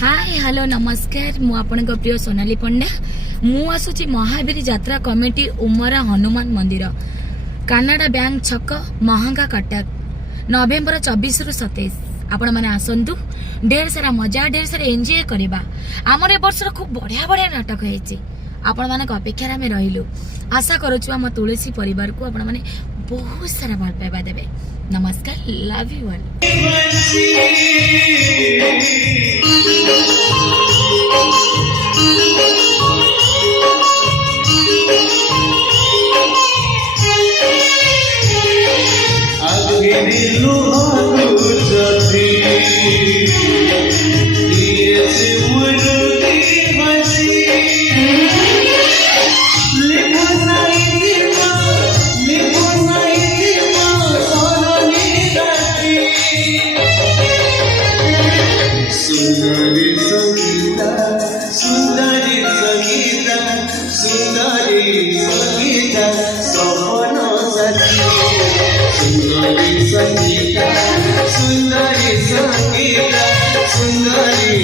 Hi hello नमस्कार मु आपण प्रिय सोनाली पंडा मु आसुची महावीर यात्रा कमिटी उमरा हनुमान मंदिर कानाडा बैंक छक महंगा कटक नवेम्बर 24 रु 27 आपण मैंने आसतु ढेर सारा मजा ढेर सारा एंजॉय करवा आमर ए वर्ष खूब बढ़िया बढ़िया नाटक होती आपण मान अपेक्षा आम रही आशा करुचु आम तुलसी परिवार को आपण मैंने बहुत सारा भल पाइबा देवे। नमस्कार love you all. Sundari Sangeeta Sundari